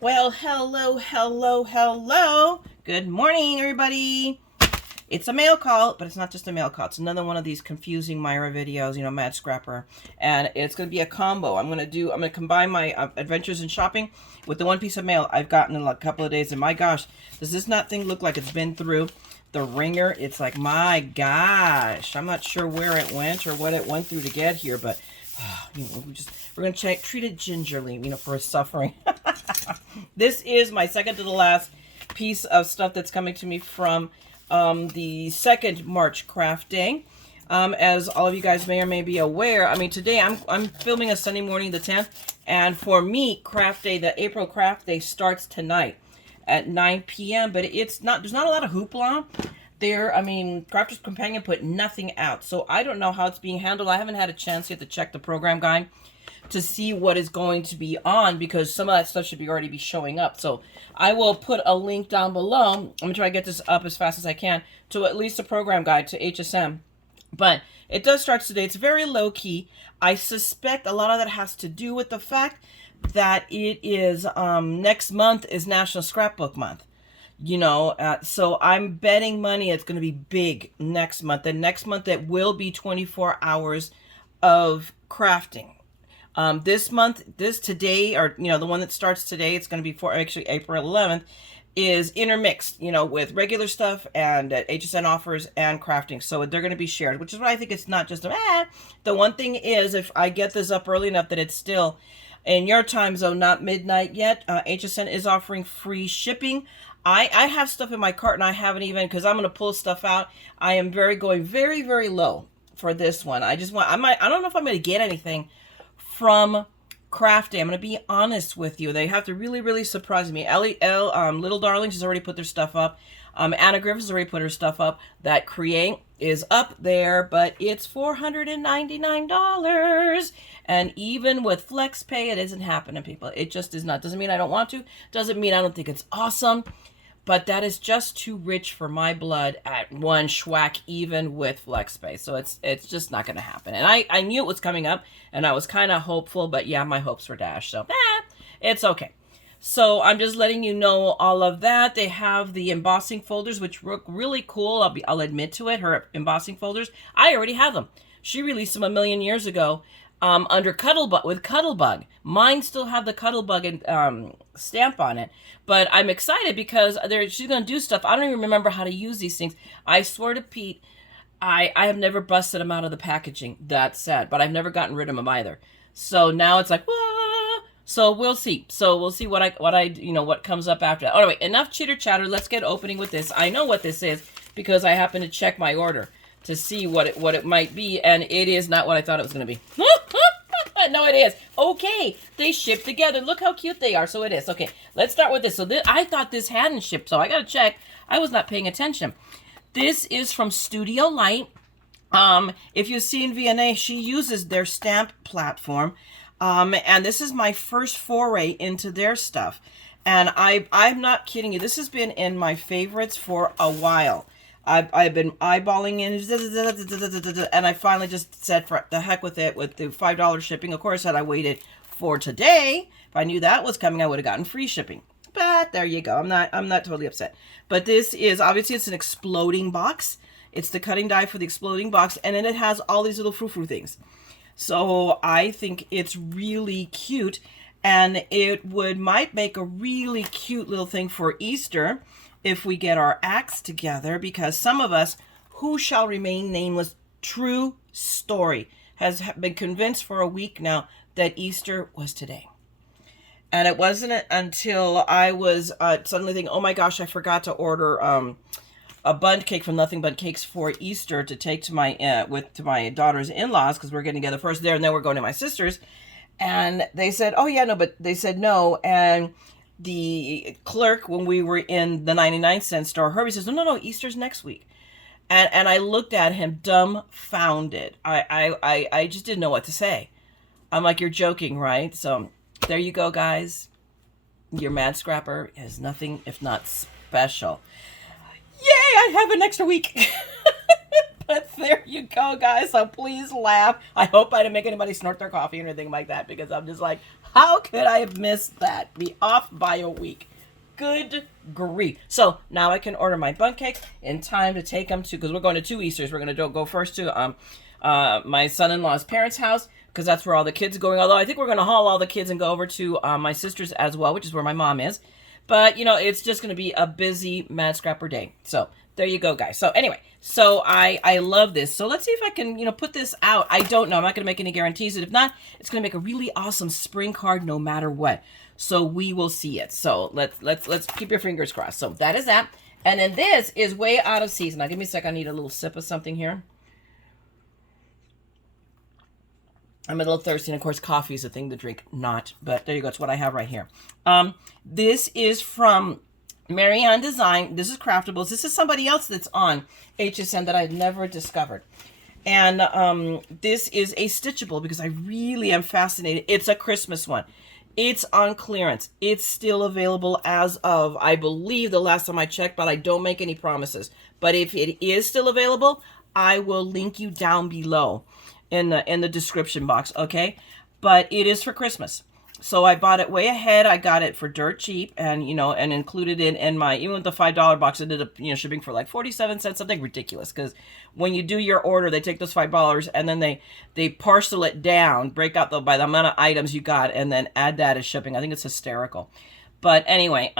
Well, hello, hello, hello. Good morning, everybody. It's a mail call, but it's not just a mail call. It's another one of these confusing Mayra videos, MaddScrapper. And it's going to be a combo. I'm going to combine my adventures in shopping with the one piece of mail I've gotten in a couple of days. And my gosh, does this not thing look like it's been through the ringer? It's like, my gosh, I'm not sure where it went or what it went through to get here, but we're going to treat it gingerly, for its suffering. This is my second to the last piece of stuff that's coming to me from the second March craft day. As all of you guys may or may be aware, today I'm filming a Sunday morning, the 10th, and for me, craft day, the April craft day starts tonight at 9 p.m., but there's not a lot of hoopla there. Crafter's Companion put nothing out, so I don't know how it's being handled. I haven't had a chance yet to check the program guide to see what is going to be on, because some of that stuff should already be showing up. So I will put a link down below. I'm going to try to get this up as fast as I can to at least a program guide to HSN. But it does start today. It's very low key. I suspect a lot of that has to do with the fact that it is next month is National Scrapbook Month. So I'm betting money it's going to be big next month. And next month it will be 24 hours of crafting. This month, today, or, the one that starts today, it's going to be for actually April 11th, is intermixed, with regular stuff and HSN offers and crafting. So they're going to be shared, which is why I think it's not just the one thing is, if I get this up early enough that it's still in your time zone, not midnight yet, HSN is offering free shipping. I have stuff in my cart and I haven't even, because I'm going to pull stuff out. I am going very, very low for this one. I don't know if I'm going to get anything from craft day. I'm going to be honest with you. They have to really, really surprise me. Little Darling, she's already put their stuff up. Anna Griffith's already put her stuff up. That Create is up there, but it's $499. And even with flex pay, it isn't happening, people. It just is not. Doesn't mean I don't want to. Doesn't mean I don't think it's awesome. But that is just too rich for my blood at one schwack, even with flex pay. So it's just not going to happen. And I knew it was coming up, and I was kind of hopeful, but yeah, my hopes were dashed. So it's okay. So I'm just letting you know all of that. They have the embossing folders, which look really cool. I'll admit to it. Her embossing folders, I already have them. She released them a million years ago. Under Cuttlebug. Mine still have the Cuttlebug and stamp on it, but I'm excited because she's gonna do stuff. I don't even remember how to use these things. I swear to Pete, I have never busted them out of the packaging. That's sad, but I've never gotten rid of them either. So now it's like, wah! So we'll see. So we'll see what comes up after that. Anyway, enough chitter chatter. Let's get opening with this. I know what this is because I happen to check my order to see what it might be, and it is not what I thought it was going to be. No, it is. Okay, they ship together. Look how cute they are. So it is. Okay, let's start with this. So I thought this hadn't shipped, so I got to check. I was not paying attention. This is from Studio Light. If you've seen Verne, she uses their stamp platform, and this is my first foray into their stuff. And I'm not kidding you. This has been in my favorites for a while. I've been eyeballing in, and I finally just said, for the heck with it, with the $5 shipping. Of course, had I waited for today, if I knew that was coming, I would have gotten free shipping. But there you go. I'm not totally upset. But this is, obviously, it's an exploding box. It's the cutting die for the exploding box, and then it has all these little frou-frou things. So I think it's really cute, and it might make a really cute little thing for Easter if we get our acts together, because some of us, who shall remain nameless, true story, has been convinced for a week now that Easter was today. And it wasn't until I was suddenly thinking, oh my gosh, I forgot to order a bundt cake from Nothing But Cakes for Easter to take to my daughter's in-laws, because we're getting together first there, and then we're going to my sister's. And they said, oh yeah, no, but they said no. And the clerk, when we were in the 99-cent store, Herbie says, no, Easter's next week. And I looked at him dumbfounded. I just didn't know what to say. I'm like, you're joking, right? So there you go, guys. Your MaddScrapper is nothing if not special. Yay, I have an extra week. But there you go, guys. So please laugh. I hope I didn't make anybody snort their coffee or anything like that, because I'm just like, how could I have missed that? Be off by a week. Good grief. So now I can order my bundt cakes in time to take them to, because we're going to 2 Easters. We're going to go first to my son-in-law's parents' house, because that's where all the kids are going. Although I think we're going to haul all the kids and go over to my sister's as well, which is where my mom is. But, you know, it's just going to be a busy MaddScrapper day. So there you go, guys. So anyway, so I love this. So let's see if I can, you know, put this out. I don't know. I'm not going to make any guarantees. And if not, it's going to make a really awesome spring card no matter what. So we will see it. So let's keep your fingers crossed. So that is that. And then this is way out of season. Now give me a sec. I need a little sip of something here. I'm a little thirsty, and of course, coffee is a thing to drink, not. But there you go. It's what I have right here. This is from Marianne Design. This is Craftables. This is somebody else that's on HSN that I've never discovered. And this is a stitchable, because I really am fascinated. It's a Christmas one. It's on clearance. It's still available as of, I believe, the last time I checked, but I don't make any promises. But if it is still available, I will link you down below in the description box, okay? But it is for Christmas. So I bought it way ahead. I got it for dirt cheap, and, you know, and included it in my, even with the $5 box, it ended up, you know, shipping for like 47 cents, something ridiculous. Because when you do your order, they take those $5 and then they parcel it down, break out by the amount of items you got, and then add that as shipping. I think it's hysterical. But anyway,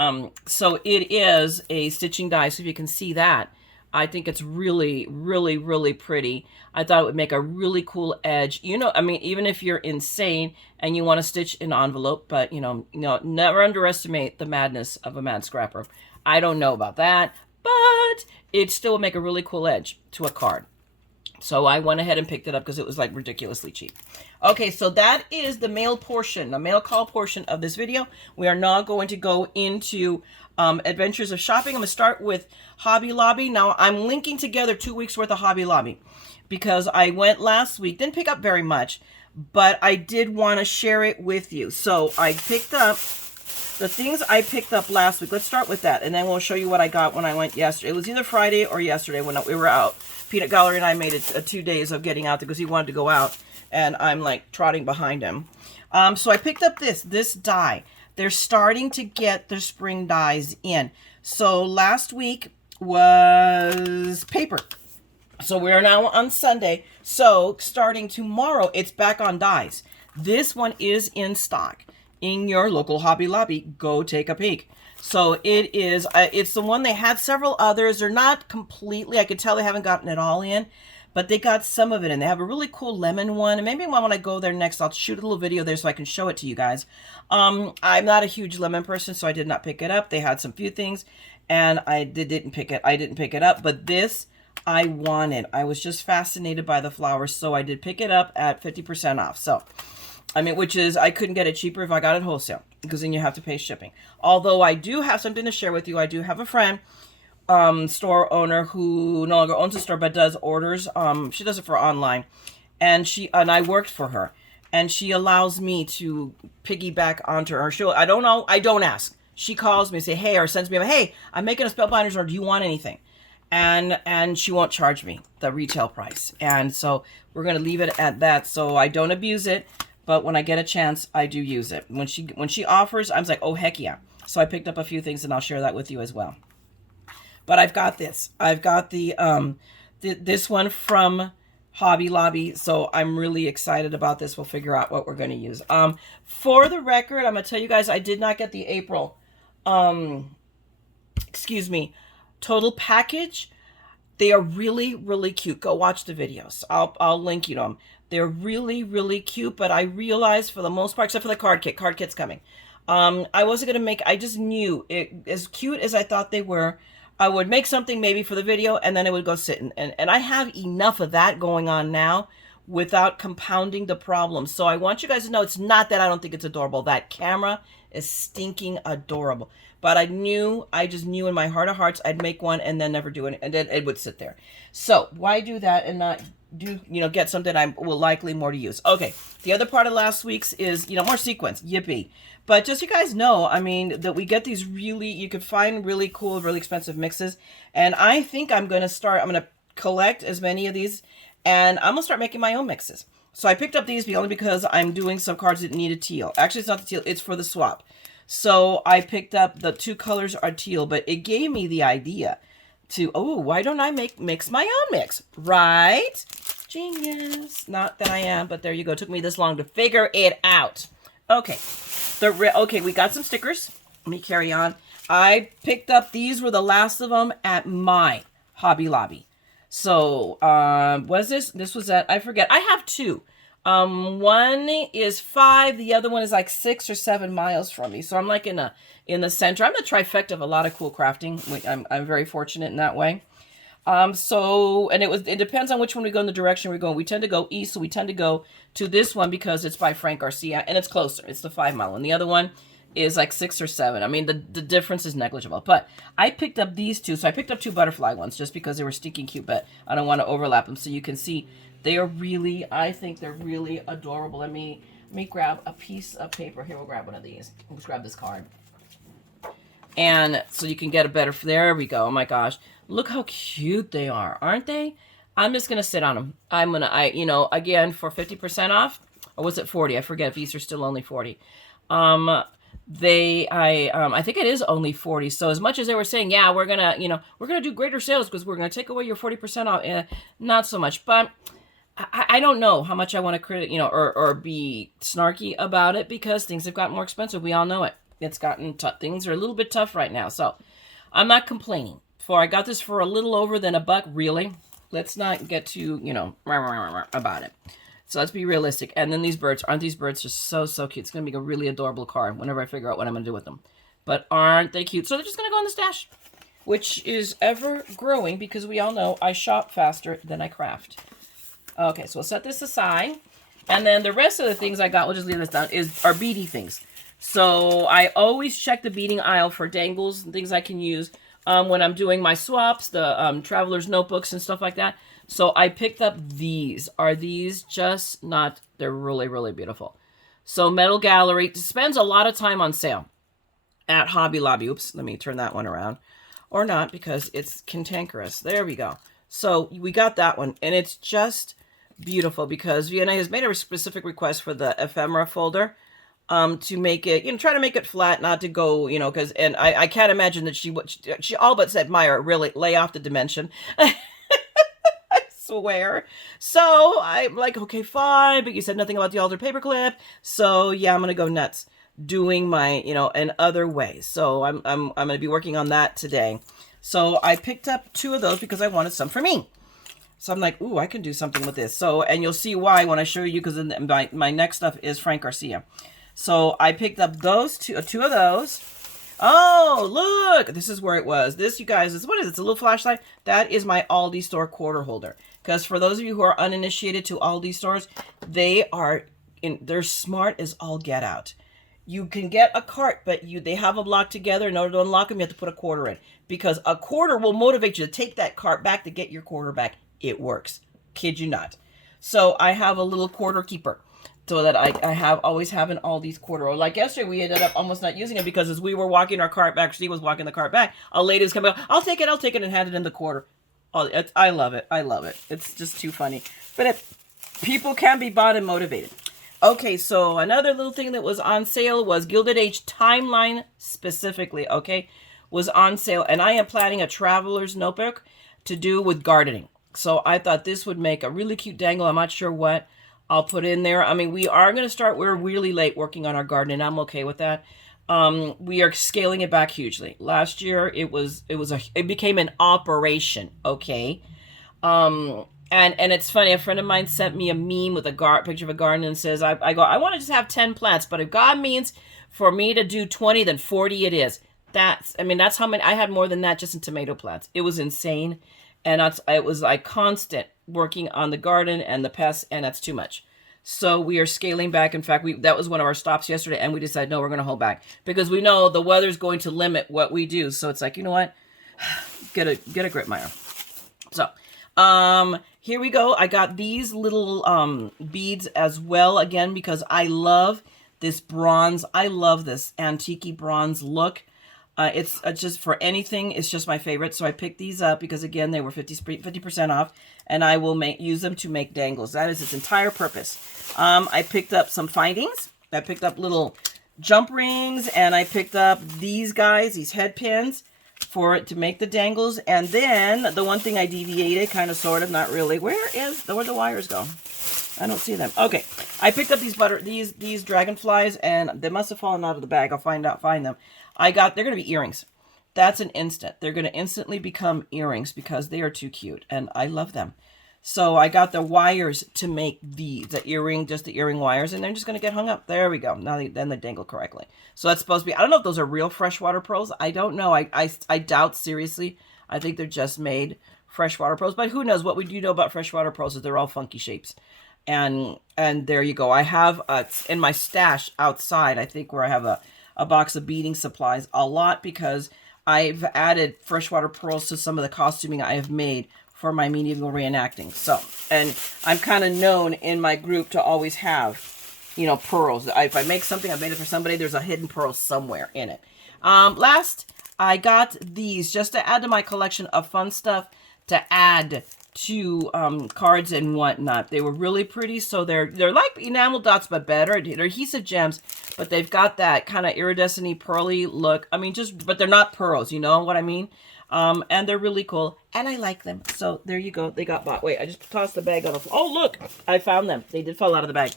so it is a stitching die. So if you can see that, I think it's really, really, really pretty. I thought it would make a really cool edge. You know, I mean, even if you're insane and you want to stitch an envelope, but, you know, never underestimate the madness of a MaddScrapper. I don't know about that, but it still would make a really cool edge to a card. So I went ahead and picked it up because it was like ridiculously cheap. Okay, so that is the mail portion, the mail call portion of this video. We are now going to go into adventures of shopping. I'm going to start with Hobby Lobby. Now, I'm linking together 2 weeks worth of Hobby Lobby because I went last week, didn't pick up very much, but I did want to share it with you. So I picked up the things I picked up last week. Let's start with that, and then we'll show you what I got when I went yesterday. It was either Friday or yesterday when we were out. Peanut Gallery and I made it 2 days of getting out because he wanted to go out, and I'm like trotting behind him. So I picked up this die. They're starting to get their spring dies in. So last week was paper. So we are now on Sunday. So starting tomorrow, it's back on dies. This one is in stock in your local Hobby Lobby. Go take a peek. So it is, it's the one, they had several others. They're not completely, I could tell they haven't gotten it all in, but they got some of it in. They have a really cool lemon one. And maybe when I go there next, I'll shoot a little video there so I can show it to you guys. I'm not a huge lemon person, so I did not pick it up. They had some few things, and I didn't pick it up. But this I wanted. I was just fascinated by the flowers, so I did pick it up at 50% off. So, I mean, which is, I couldn't get it cheaper if I got it wholesale, because then you have to pay shipping. Although I do have something to share with you. I do have a friend, store owner, who no longer owns a store but does orders. She does it for online, and I worked for her, and she allows me to piggyback onto her. I don't know, I don't ask. She calls me and say, hey, or sends me a, hey, I'm making a Spellbinders order. Do you want anything? And she won't charge me the retail price. And so we're gonna leave it at that. So I don't abuse it, but when I get a chance, I do use it. When she offers, I'm like, oh heck yeah. So I picked up a few things, and I'll share that with you as well. But I've got this. I've got this one from Hobby Lobby, so I'm really excited about this. We'll figure out what we're going to use. For the record, I'm going to tell you guys, I did not get the April, total package. They are really, really cute. Go watch the videos. I'll link you to them. They're really, really cute, but I realized for the most part, except for the card kit's coming. I wasn't going to make, I just knew it, as cute as I thought they were, I would make something maybe for the video, and then it would go sit and I have enough of that going on now without compounding the problem. So I want you guys to know, it's not that I don't think it's adorable. That camera is stinking adorable. But I just knew in my heart of hearts I'd make one and then never do it, and then it would sit there. So why do that and not do, get something I will likely more to use? Okay, the other part of last week's is, more sequins. Yippee. But just so you guys know, I mean, that we get these really, you could find really cool, really expensive mixes. And I think I'm going to collect as many of these, and I'm gonna start making my own mixes. So I picked up these only because I'm doing some cards that need a teal. Actually, it's not the teal, it's for the swap. So I picked up, the 2 colors are teal, but it gave me the idea to, oh, why don't I mix my own mix, right? Genius. Not that I am, but there you go. It took me this long to figure it out. Okay, okay, we got some stickers. Let me carry on. I picked up, these were the last of them at my Hobby Lobby. So, was this was at, I forget. I have 2. One is 5, the other one is like 6 or 7 miles from me. So I'm like in the center. I'm the trifecta of a lot of cool crafting. I'm very fortunate in that way. So, and it depends on which one we go in the direction we're going. We tend to go east, so we tend to go to this one because it's by Frank Garcia and it's closer. It's the 5 mile one. The other one is like 6 or 7. I mean, the difference is negligible. But I picked up these 2. So I picked up 2 butterfly ones just because they were stinking cute, but I don't want to overlap them. So you can see they are really, I think they're really adorable. Let me grab a piece of paper. Here, we'll grab one of these. Let's grab this card. And so you can get a better, there we go. Oh my gosh. Look how cute they are, aren't they? I'm just going to sit on them. Again, for 50% off, or was it 40? I forget if these are still only 40. I think it is only 40. So as much as they were saying, yeah, we're going to do greater sales because we're going to take away your 40% off. Not so much, but I don't know how much I want to or be snarky about it because things have gotten more expensive. We all know it. It's gotten tough. Things are a little bit tough right now. So I'm not complaining. I got this for a little over than $1, really. Let's not get too, about it. So let's be realistic. And then these birds, aren't these birds just so cute? It's going to be a really adorable card whenever I figure out what I'm going to do with them. But aren't they cute? So they're just going to go in the stash, which is ever growing because we all know I shop faster than I craft. Okay, so we'll set this aside. And then the rest of the things I got, we'll just leave this down, are beady things. So I always check the beading aisle for dangles and things I can use when I'm doing my swaps, the traveler's notebooks and stuff like that. So I picked up these. Are these just not, they're really, really beautiful. So Metal Gallery spends a lot of time on sale at Hobby Lobby. Oops, let me turn that one around. Or not, because it's cantankerous. There we go. So we got that one, and it's just beautiful because Verne has made a specific request for the ephemera folder. To make it, try to make it flat, not to go, because, and I can't imagine that she all but said, Mayra, really, lay off the dimension. I swear. So I'm like, okay, fine, but you said nothing about the altered paperclip. So yeah, I'm going to go nuts doing my, in other ways. So I'm going to be working on that today. So I picked up 2 of those because I wanted some for me. So I'm like, ooh, I can do something with this. So, and you'll see why when I show you, because my next stuff is Frank Garcia. So I picked up those 2 of those. Oh, look, this is where it was. This, you guys, what is it? It's a little flashlight. That is my Aldi store quarter holder. Because for those of you who are uninitiated to Aldi stores, they're smart as all get out. You can get a cart, but they have them locked together. In order to unlock them, you have to put a quarter in. Because a quarter will motivate you to take that cart back to get your quarter back. It works. Kid you not. So I have a little quarter keeper. So that I always have an Aldi's quarter. Like yesterday, we ended up almost not using it because as we were walking our cart back, she was walking the cart back, a lady was coming, I'll take it, and hand it in the quarter. Oh, I love it. I love it. It's just too funny. But people can be bought and motivated. Okay, so another little thing that was on sale was Gilded Age Timeline specifically, okay, was on sale. And I am planning a traveler's notebook to do with gardening. So I thought this would make a really cute dangle. I'm not sure what I'll put in there. I mean, we're really late working on our garden, and I'm okay with that. We are scaling it back hugely. Last year, it became an operation, okay? And it's funny, a friend of mine sent me a meme with a picture of a garden and says, I want to just have 10 plants, but if God means for me to do 20, then 40 it is. That's how many, I had more than that just in tomato plants. It was insane. And it was like constant working on the garden and the pests, and that's too much. So we are scaling back. In fact, that was one of our stops yesterday, and we decided, no, we're going to hold back because we know the weather's going to limit what we do. So it's like, you know what? Get a grip, Mayra. So here we go. I got these little beads as well, again, because I love this bronze. I love this antique bronze look. It's just for anything. It's just my favorite. So I picked these up because, again, they were 50% off. And I will use them to make dangles. That is its entire purpose. I picked up some findings. I picked up little jump rings. And I picked up these guys, these head pins, for it to make the dangles. And then the one thing I deviated, kind of, sort of, not really. Where'd the wires go? I don't see them. Okay, I picked up these dragonflies, and they must have fallen out of the bag. I'll find them. They're going to be earrings. That's an instant. They're going to instantly become earrings because they are too cute, and I love them. So I got the wires to make the earring wires, and they're just going to get hung up. There we go. Now then they dangle correctly. So that's supposed to be, I don't know if those are real freshwater pearls. I don't know. I doubt seriously. I think they're just made freshwater pearls, but who knows? What we do know about freshwater pearls is they're all funky shapes. And there you go. I have in my stash outside, I think, where I have a box of beading supplies, a lot, because I've added freshwater pearls to some of the costuming I have made for my medieval reenacting. So, and I'm kind of known in my group to always have, you know, pearls. If I make something, I've made it for somebody, there's a hidden pearl somewhere in it. Last, I got these just to add to my collection of fun stuff to add to cards and whatnot. They were really pretty. So they're like enamel dots, but better. They're adhesive gems, but they've got that kind of iridescent pearly look. I mean, but they're not pearls, you know what I mean? And they're really cool, and I like them. So there you go. They got bought. Wait, I just tossed the bag on the floor. Oh, look, I found them. They did fall out of the bag.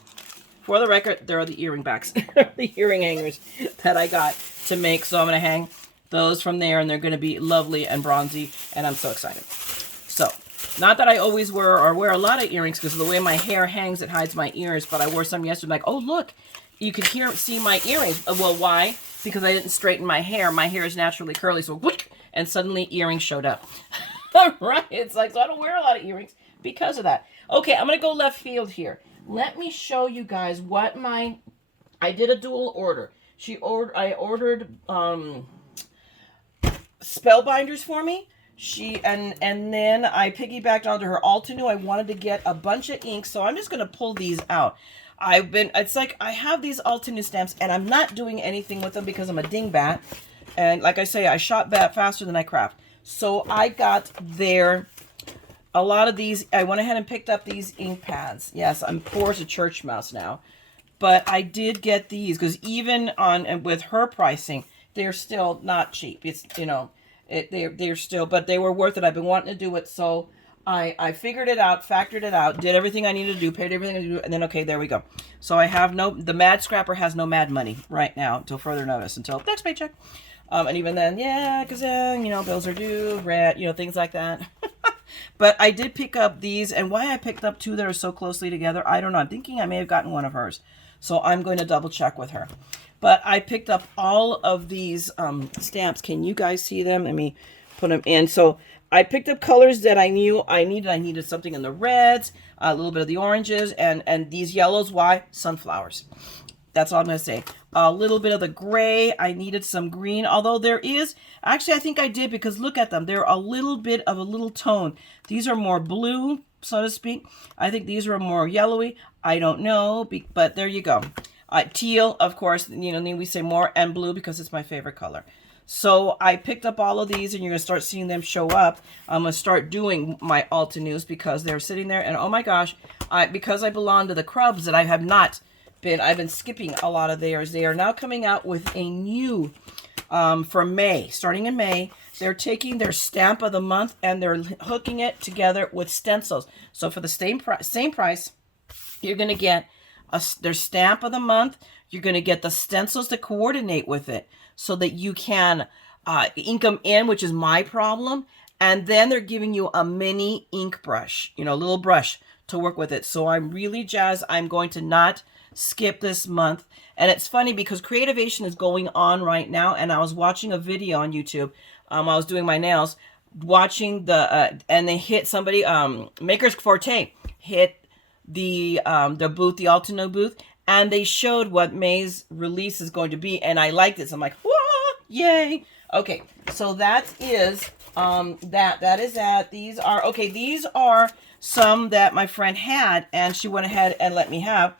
For the record, there are the earring backs, the earring hangers that I got to make. So I'm going to hang those from there, and they're going to be lovely and bronzy, and I'm so excited. So, not that I always wear a lot of earrings, because of the way my hair hangs, it hides my ears, but I wore some yesterday, like, oh, look, you can see my earrings. Well, why? Because I didn't straighten my hair. My hair is naturally curly, so whoop, and suddenly earrings showed up. Right? It's like, so I don't wear a lot of earrings because of that. Okay, I'm going to go left field here. Let me show you guys what I did a dual order. I ordered Spellbinders for me. And then I piggybacked onto her Altenew. I wanted to get a bunch of ink, so I'm just going to pull these out. It's like I have these Altenew stamps, and I'm not doing anything with them because I'm a dingbat. And like I say, I shop bat faster than I craft. So I got a lot of these. I went ahead and picked up these ink pads. Yes, I'm poor as a church mouse now. But I did get these because even with her pricing, they're still not cheap. It's, you know, they're still, but they were worth it. I've been wanting to do it, so I figured it out, factored it out, did everything I needed to do, paid everything I needed to do, and then, okay, there we go. So I have the TheMaddScrapper has no mad money right now until further notice, until next paycheck. And even then, yeah, because then, you know, bills are due, rent, you know, things like that. But I did pick up these, and why I picked up two that are so closely together, I don't know. I'm thinking I may have gotten one of hers. So I'm going to double check with her. But I picked up all of these stamps. Can you guys see them? Let me put them in. So I picked up colors that I knew I needed. I needed something in the reds, a little bit of the oranges, and these yellows. Why? Sunflowers. That's all I'm going to say. A little bit of the gray. I needed some green, although there is, actually I think I did, because look at them. They're a little bit of a little tone. These are more blue, so to speak. I think these are more yellowy. I don't know, but there you go. Teal, of course, you know, we say more, and blue because it's my favorite color. So I picked up all of these, and you're going to start seeing them show up. I'm going to start doing my Altenews because they're sitting there, and oh my gosh, because I belong to the Crubs that I have not been, I've been skipping a lot of theirs. They are now coming out with a new, for May, starting in May, they're taking their stamp of the month and they're hooking it together with stencils. So for the same price, you're going to get their stamp of the month. You're going to get the stencils to coordinate with it so that you can ink them in, which is my problem. And then they're giving you a mini ink brush, you know, a little brush to work with it. So I'm really jazzed. I'm going to not skip this month. And it's funny because Creativation is going on right now. And I was watching a video on YouTube. I was doing my nails, watching and they hit somebody, Maker's Forte hit the booth, the Altenew booth, and they showed what May's release is going to be, and I liked it. So I'm like, whoa, yay. Okay, so that is that is that. These are some that my friend had, and she went ahead and let me have.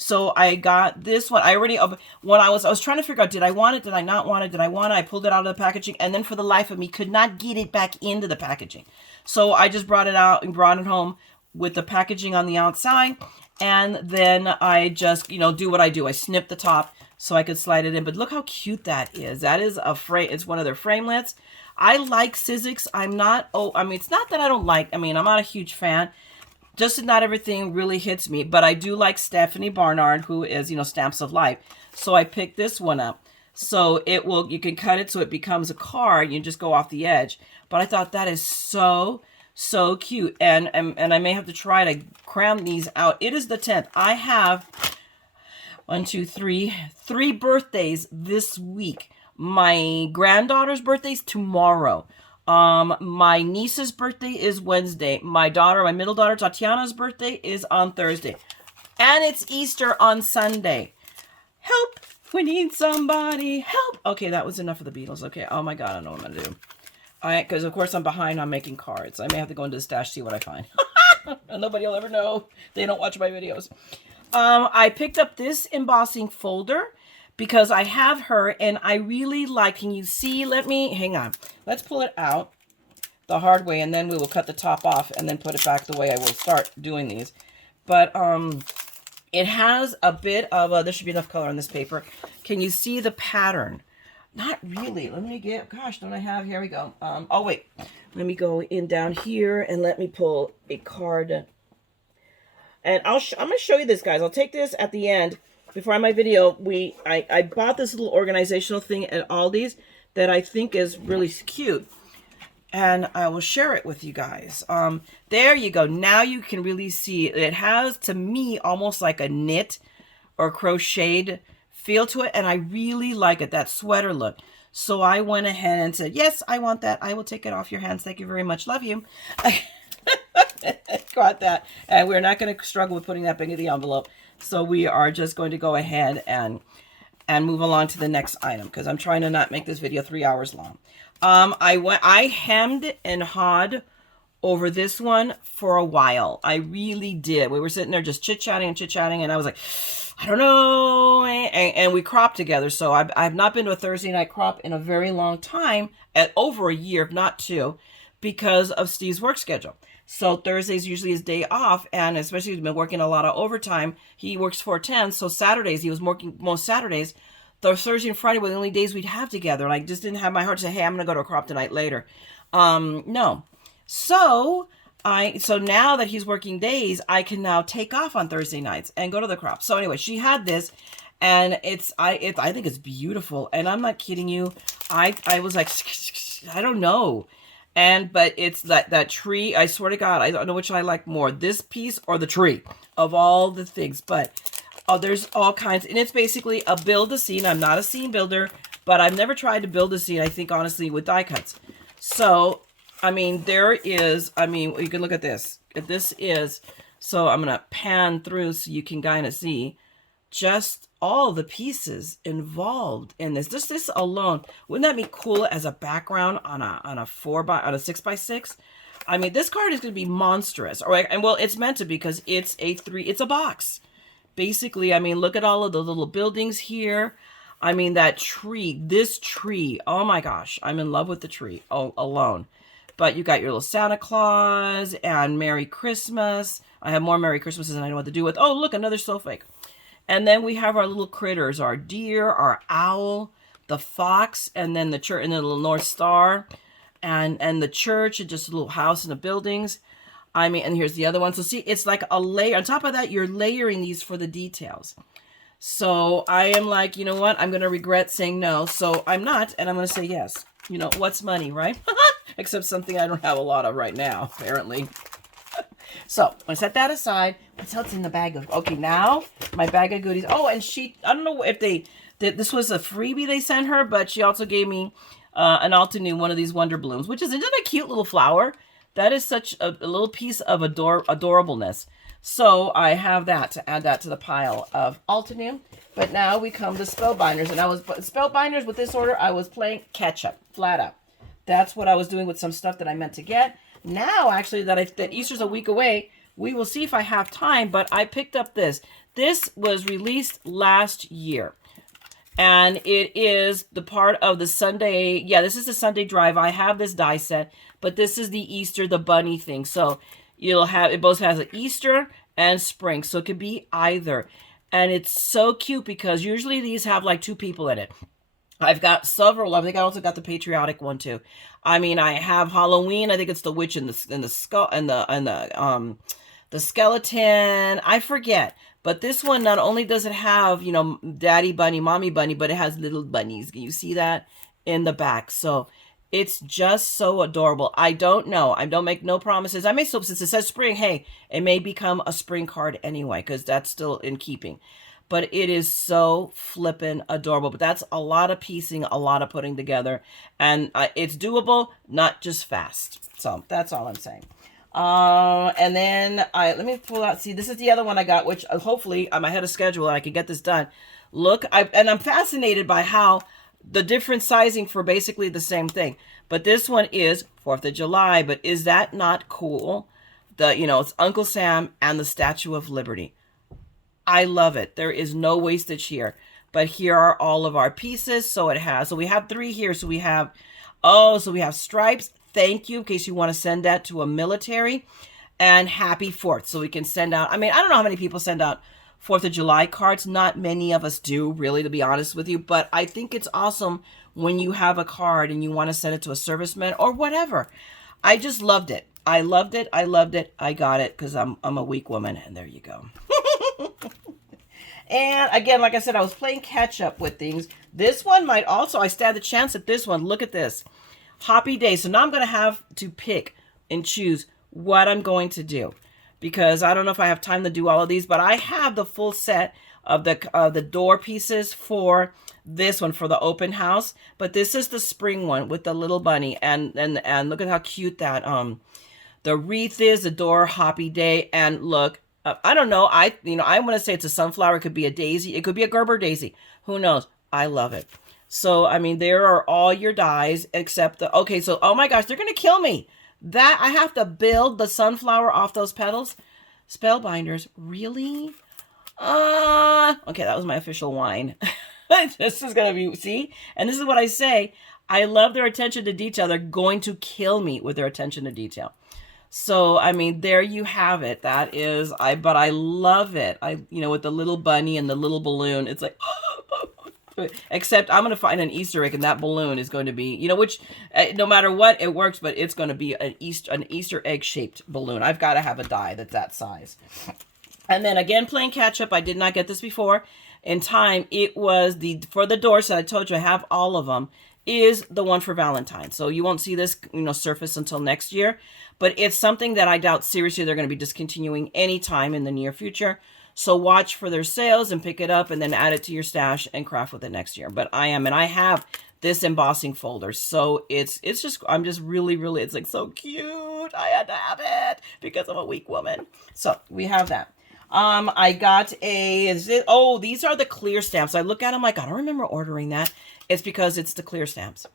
So I got this one. I already, when I was trying to figure out, did I want it? Did I not want it? Did I want it? I pulled it out of the packaging, and then for the life of me, could not get it back into the packaging. So I just brought it out and brought it home with the packaging on the outside. And then I just, do what I do. I snip the top so I could slide it in. But look how cute that is. That is a frame. It's one of their framelits. I like Sizzix. It's not that I don't like, I'm not a huge fan. Just not everything really hits me. But I do like Stephanie Barnard, who is, Stamps of Life. So I picked this one up. So you can cut it so it becomes a card. You just go off the edge. But I thought that is so cute. And I may have to try to cram these out. It is the 10th. I have 3 birthdays this week. My granddaughter's birthday is tomorrow. My niece's birthday is Wednesday. My middle daughter Tatiana's birthday is on Thursday. And it's Easter on Sunday. Help! We need somebody. Help! Okay, that was enough of the Beatles. Okay, oh my God, I know what I'm going to do. Because of course I'm behind on making cards. I may have to go into the stash, see what I find. And nobody will ever know. They don't watch my videos. I picked up this embossing folder because I have her and I really like, can you see? Hang on. Let's pull it out the hard way and then we will cut the top off and then put it back the way I will start doing these. But it has a bit of, there should be enough color on this paper. Can you see the pattern? Not really. Let me don't I have, here we go. Oh wait, let me go in down here and let me pull a card. And I'm going to show you this, guys. I'll take this at the end. Before my video, I bought this little organizational thing at Aldi's that I think is really cute. And I will share it with you guys. There you go. Now you can really see. It has, to me, almost like a knit or crocheted feel to it. And I really like it, that sweater look. So I went ahead and said, yes, I want that. I will take it off your hands. Thank you very much. Love you. Got that. And we're not going to struggle with putting that back in the envelope. So we are just going to go ahead and move along to the next item because I'm trying to not make this video 3 hours long. I hemmed and hawed over this one for a while. I really did. We were sitting there just chit-chatting and I was like, I don't know. And we cropped together. So I've not been to a Thursday night crop in a very long time, at over a year, if not 2, because of Steve's work schedule. So Thursdays usually his day off, and especially he's been working a lot of overtime. He works 4/10, so Saturdays, he was working most Saturdays. The Thursday and Friday were the only days we'd have together, and I just didn't have my heart to say, hey, I'm going to go to a crop tonight later. No. So now that he's working days, I can now take off on Thursday nights and go to the crop. So anyway, she had this, and I think it's beautiful, and I'm not kidding you. I was like, I don't know. But it's that tree. I swear to God, I don't know which I like more, this piece or the tree of all the things. But there's all kinds. And it's basically a build-a-scene. I'm not a scene builder, but I've never tried to build a scene, I think, honestly, with die cuts. So, there is, you can look at this. This is, so I'm going to pan through so you can kind of see just all the pieces involved in this. Just this alone, wouldn't that be cool as a background on a 6x6? This card is going to be monstrous. Well, it's meant to be because it's a box. Basically, look at all of the little buildings here. That tree, this tree. Oh my gosh, I'm in love with the tree alone. But you got your little Santa Claus and Merry Christmas. I have more Merry Christmases than I know what to do with. Oh, look, another snowflake. And then we have our little critters, our deer, our owl, the fox, and then the church, and then the little North Star, and the church, and just a little house and the buildings. And here's the other one. So see, it's like a layer. On top of that, you're layering these for the details. So I am like, you know what? I'm going to regret saying no. So I'm not, and I'm going to say yes. What's money, right? Except something I don't have a lot of right now, apparently. So I set that aside. What's else in the bag of? Okay, now my bag of goodies. Oh, and I don't know if this was a freebie they sent her, but she also gave me an Altenew, one of these Wonder Blooms, which isn't a cute little flower. That is such a little piece of adorableness. So I have that to add that to the pile of Altenew. But now we come to Spellbinders, and Spellbinders with this order. I was playing catch up, flat out. That's what I was doing with some stuff that I meant to get. Now, actually, that Easter's a week away, we will see if I have time, but I picked up this. This was released last year. And it is the part of the Sunday. Yeah, this is the Sunday drive. I have this die set, but this is the Easter, the bunny thing. So you'll have, it both has an Easter and spring. So it could be either. And it's so cute because usually these have like 2 people in it. I've got several. I think I also got the patriotic one too. I mean, I have Halloween. I think it's the witch and the skull and the skeleton. I forget. But this one, not only does it have, you know, daddy bunny, mommy bunny, but it has little bunnies. Can you see that in the back? So it's just so adorable. I don't know. I don't make no promises. I may still, since it says spring, hey, it may become a spring card anyway, because that's still in keeping. But it is so flippin' adorable. But that's a lot of piecing, a lot of putting together. And it's doable, not just fast. So that's all I'm saying. And then let me pull out, see, this is the other one I got, which hopefully I'm ahead of schedule and I can get this done. Look, and I'm fascinated by how the different sizing for basically the same thing. But this one is 4th of July, but is that not cool? You know, it's Uncle Sam and the Statue of Liberty. I love it. There is no wastage here, but here are all of our pieces. So we have 3 here. So we have stripes. Thank you, in case you want to send that to a military, and happy 4th. So we can send out, I mean, I don't know how many people send out 4th of July cards. Not many of us do, really, to be honest with you. But I think it's awesome when you have a card and you want to send it to a serviceman or whatever. I just loved it. I loved it. I loved it. I got it because I'm a weak woman, and there you go. And again, like I said, I was playing catch up with things. This one might also, I stand a chance at this one. Look at this. Happy Day. So now I'm going to have to pick and choose what I'm going to do, because I don't know if I have time to do all of these, but I have the full set of the door pieces for this one for the open house. But this is the spring one with the little bunny, and look at how cute that the wreath is, the door, Happy Day, and look, I don't know, I want to say it's a sunflower, it could be a daisy, it could be a Gerber daisy, who knows? I love it. So, I mean, there are all your dies except okay, so, oh my gosh, they're going to kill me. That, I have to build the sunflower off those petals. Spellbinders, really? Okay, that was my official whine. This is going to be, see? And this is what I say. I love their attention to detail. They're going to kill me with their attention to detail. So, I mean, there you have it. That is, but I love it. With the little bunny and the little balloon, it's like, except I'm going to find an Easter egg, and that balloon is going to be, which no matter what, it works, but it's going to be an Easter egg shaped balloon. I've got to have a die that's that size. And then again, playing catch up. I did not get this before in time. It was for the door set. I told you I have all of them, is the one for Valentine's. So you won't see this, surface until next year, but it's something that I doubt seriously they're going to be discontinuing anytime in the near future. So watch for their sales and pick it up and then add it to your stash and craft with it next year. But I have this embossing folder. So I'm just really, really, it's like so cute. I had to have it because I'm a weak woman. So we have that. I got these are the clear stamps. I look at them like, I don't remember ordering that. It's because it's the clear stamps.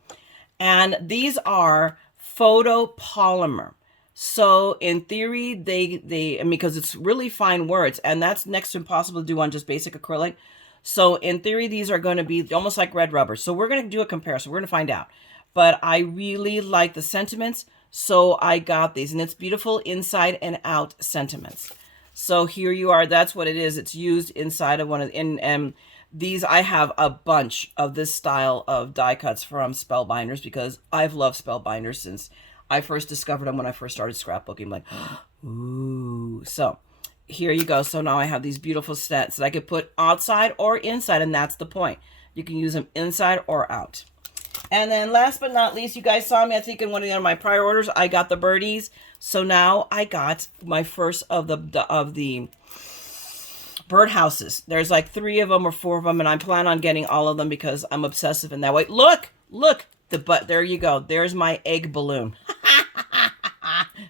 And these are photopolymer. So in theory, because it's really fine words, and that's next to impossible to do on just basic acrylic. So in theory, these are going to be almost like red rubber. So we're going to do a comparison. We're going to find out. But I really like the sentiments. So I got these, and it's beautiful inside and out sentiments. So here you are. That's what it is. It's used inside of one of these. I have a bunch of this style of die cuts from Spellbinders because I've loved Spellbinders since I first discovered them when I first started scrapbooking. Like, ooh. So here you go. So now I have these beautiful sets that I could put outside or inside, and that's the point. You can use them inside or out. And then last but not least, you guys saw me, I think, in one of my prior orders, I got the birdies. So now I got my first of the birdhouses. There's like 3 of them or 4 of them, and I plan on getting all of them because I'm obsessive in that way. Look, there you go. There's my egg balloon.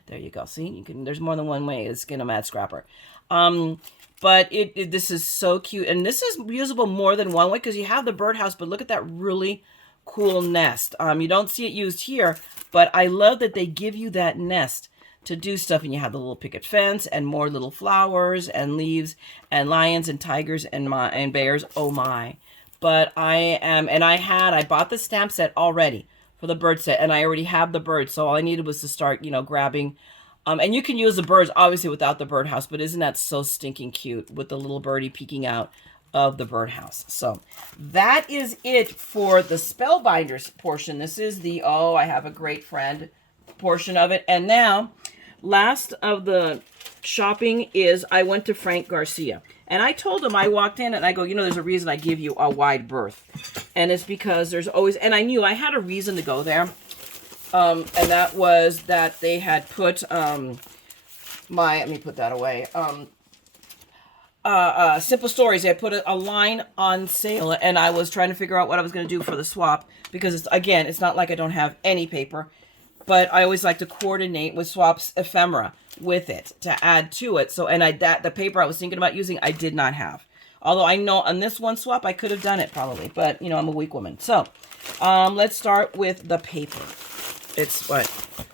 There you go. See, there's more than one way to skin a MaddScrapper. But this is so cute, and this is usable more than one way because you have the birdhouse, but look at that really cool nest. You don't see it used here, but I love that they give you that nest to do stuff. And you have the little picket fence and more little flowers and leaves and lions and tigers and bears. Oh my. But I bought the stamp set already for the bird set, and I already have the birds. So all I needed was to start, grabbing. And you can use the birds, obviously, without the birdhouse, but isn't that so stinking cute with the little birdie peeking out of the birdhouse? So that is it for the Spellbinders portion. This is the, I have a great friend portion of it. And now, last of the shopping is I went to Frank Garcia. And I told him, I walked in and I go, there's a reason I give you a wide berth. And it's because there's always, and I knew I had a reason to go there. And that was that they had put let me put that away. Simple Stories, they had put a line on sale, and I was trying to figure out what I was going to do for the swap, because it's not like I don't have any paper, but I always like to coordinate with Swap's ephemera with it to add to it. So, and the paper I was thinking about using, I did not have. Although I know on this one swap, I could have done it probably, but I'm a weak woman. So, let's start with the paper. It's what?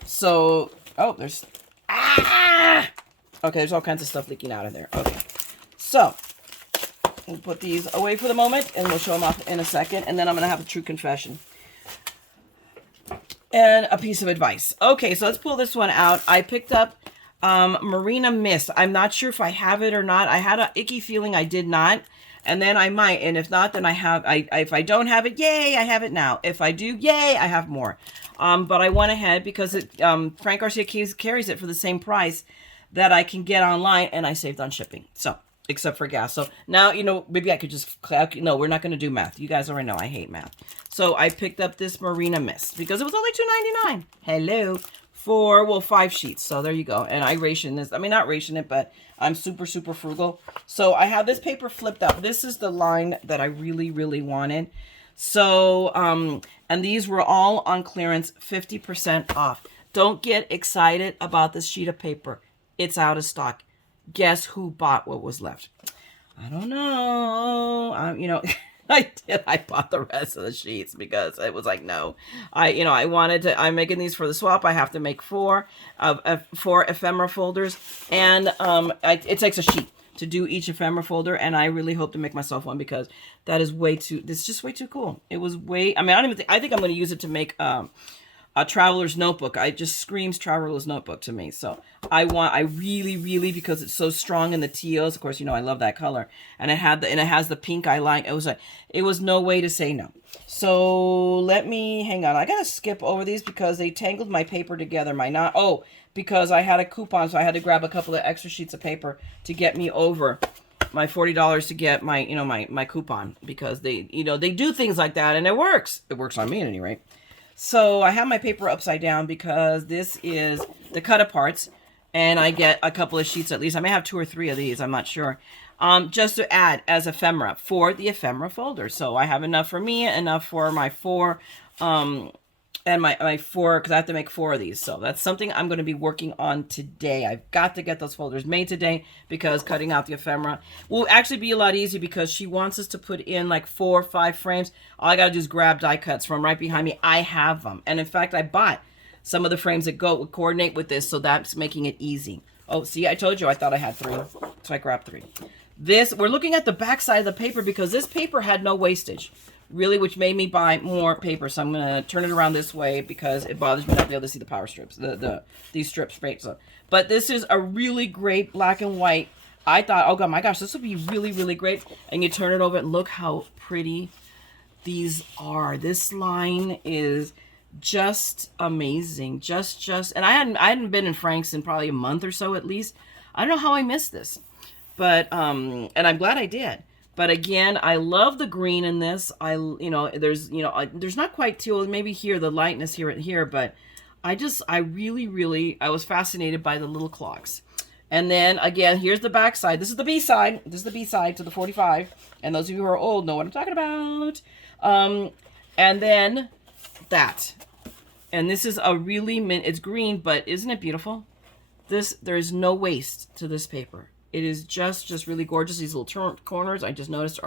So, there's, okay, there's all kinds of stuff leaking out of there. Okay. So, we'll put these away for the moment, and we'll show them off in a second, and then I'm going to have a true confession. And a piece of advice. Okay, so let's pull this one out. I picked up Marina Mist. I'm not sure if I have it or not. I had an icky feeling I did not, and then I might. And if not, then I have. If I don't have it, yay, I have it now. If I do, yay, I have more. But I went ahead because Frank Garcia carries it for the same price that I can get online, and I saved on shipping. So, except for gas. So now, maybe I could just, no, we're not going to do math. You guys already know I hate math. So I picked up this Marina Mist because it was only $2.99. Hello. For 5 sheets. So there you go. And I ration this. I mean, not ration it, but I'm super, super frugal. So I have this paper flipped up. This is the line that I really, really wanted. So, and these were all on clearance, 50% off. Don't get excited about this sheet of paper. It's out of stock. Guess who bought what was left? I don't know. I did. I bought the rest of the sheets because it was like, no. I wanted to, I'm making these for the swap. I have to make 4 ephemera folders. And it takes a sheet to do each ephemera folder. And I really hope to make myself one because that is this is just way too cool. It was way, I think I'm going to use it to make a traveler's notebook. It just screams traveler's notebook to me. So I really, really, because it's so strong in the teals. Of course, I love that color, and it has the pink I like. It was no way to say no. So let me hang on. I gotta skip over these because they tangled my paper together. Because I had a coupon, so I had to grab a couple of extra sheets of paper to get me over my $40 to get my my coupon, because they they do things like that, and it works. It works on me at any rate. So I have my paper upside down because this is the cut aparts, and I get a couple of sheets at least. I may have 2 or 3 of these, I'm not sure. Just to add as ephemera for the ephemera folder. So I have enough for me, enough for my 4, and my 4, because I have to make 4 of these. So that's something I'm going to be working on today. I've got to get those folders made today because cutting out the ephemera will actually be a lot easier, because she wants us to put in like 4 or 5 frames. All I got to do is grab die cuts from right behind me. I have them. And in fact, I bought some of the frames that coordinate with this, so that's making it easy. Oh, see, I told you I thought I had 3. So I grabbed 3. We're looking at the back side of the paper because this paper had no wastage, really, which made me buy more paper. So I'm going to turn it around this way because it bothers me not to be able to see the power strips, these strips straight. So, but this is a really great black and white. I thought, oh God, my gosh, this would be really, really great. And you turn it over and look how pretty these are. This line is just amazing. And I hadn't been in Frank's in probably a month or so at least. I don't know how I missed this, but and I'm glad I did. But again, I love the green in this. There's not quite teal, maybe here, the lightness here, but I was fascinated by the little clocks. And then again, here's the back side. This is the B side. This is the B side to the 45. And those of you who are old know what I'm talking about. And then that. And this is a really it's green, but isn't it beautiful? There is no waste to this paper. It is just really gorgeous. These little corners I just noticed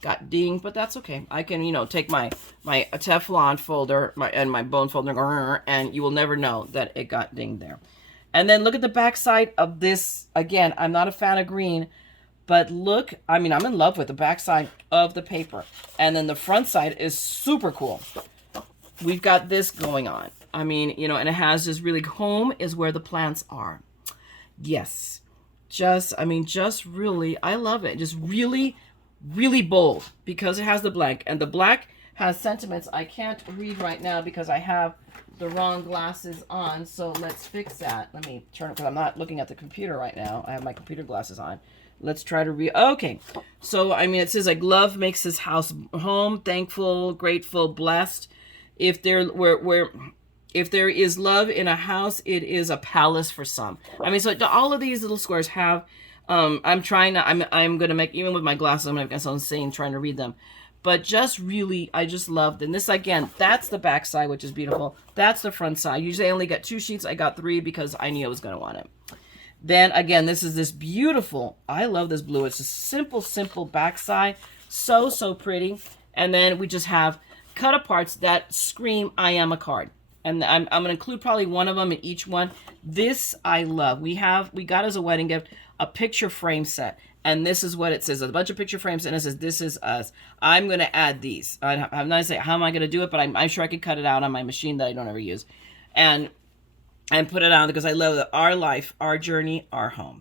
got dinged, but that's okay. I can, take my Teflon folder and my bone folder, and you will never know that it got dinged there. And then look at the back side of this. Again, I'm not a fan of green, but look, I mean, I'm in love with the back side of the paper. And then the front side is super cool. We've got this going on. I mean, you know, and it has this really, home is where the plants are. Yes. Just, I mean, just really, I love it. Just really, really bold because it has the black. And the black has sentiments I can't read right now because I have the wrong glasses on. So let's fix that. Let me turn it because I'm not looking at the computer right now. I have my computer glasses on. Let's try to read. Okay. So, I mean, it says like love makes this house home, thankful, grateful, blessed. If there if there is love in a house, it is a palace for some. I mean, so all of these little squares have, I'm trying to, I'm going to make, even with my glasses, I'm going to get so insane trying to read them. But just really, I just loved. And this, again, that's the back side, which is beautiful. That's the front side. Usually I only get 2 sheets. I got 3 because I knew I was going to want it. Then, again, this is this beautiful, I love this blue. It's a simple, simple back side. So, so pretty. And then we just have cut aparts that scream, I am a card. And I'm going to include probably one of them in each one. This I love. We got as a wedding gift a picture frame set. And this is what it says. There's a bunch of picture frames and it says, this is us. I'm going to add these. I'm not saying how am I going to do it, but I'm sure I could cut it out on my machine that I don't ever use. And put it on because I love that our life, our journey, our home.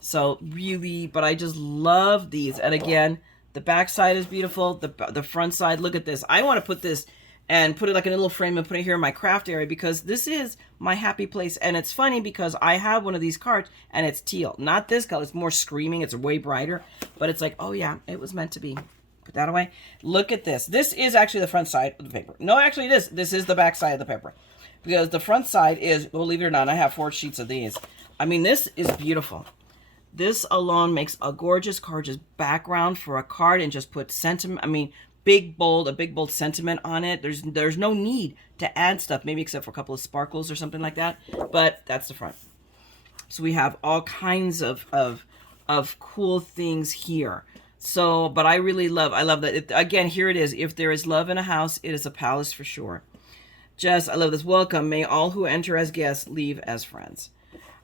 So really, but I just love these. And again, the back side is beautiful. The front side, look at this. I want to put this and put it like in a little frame and put it here in my craft area because this is my happy place. And it's funny because I have one of these cards and it's teal. Not this color. It's more screaming. It's way brighter. But it's like, oh yeah, it was meant to be. Put that away. Look at this. This is actually the front side of the paper. No, actually it is. This is the back side of the paper. Because the front side is, believe it or not, I have 4 sheets of these. I mean, this is beautiful. This alone makes a gorgeous background for a card and just put sentiment, I mean, a big bold sentiment on it. There's no need to add stuff, maybe except for a couple of sparkles or something like that. But that's the front. So we have all kinds of cool things here. So, but I love that. Again, here it is. If there is love in a house, it is a palace for sure. I love this. Welcome. May all who enter as guests leave as friends.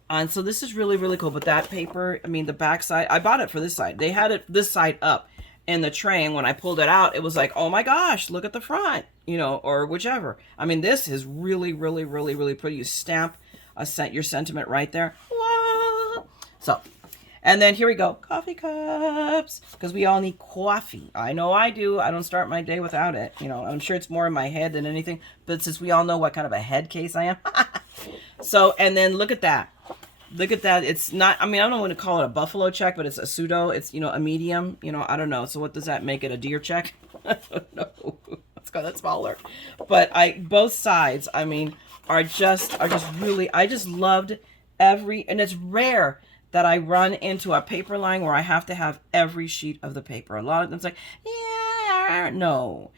And so this is really, really cool. But that paper, I mean, the back side, I bought it for this side. They had it this side up in the tray. And when I pulled it out, it was like, oh my gosh, look at the front, you know, or whichever. I mean, this is really, really, really, really pretty. You stamp your sentiment right there. So, and then here we go. Coffee cups. Because we all need coffee. I know I do. I don't start my day without it. You know, I'm sure it's more in my head than anything. But since we all know what kind of a head case I am. So, and then look at that. Look at that. It's not, I mean, I don't want to call it a buffalo check, but it's a pseudo. It's, you know, a medium. You know, I don't know. So what does that make it? A deer check? I don't know. Let's go that smaller. But both sides, I mean, are just really, I just loved and it's rare that I run into a paper line where I have to have every sheet of the paper. A lot of them, it's like, yeah, no.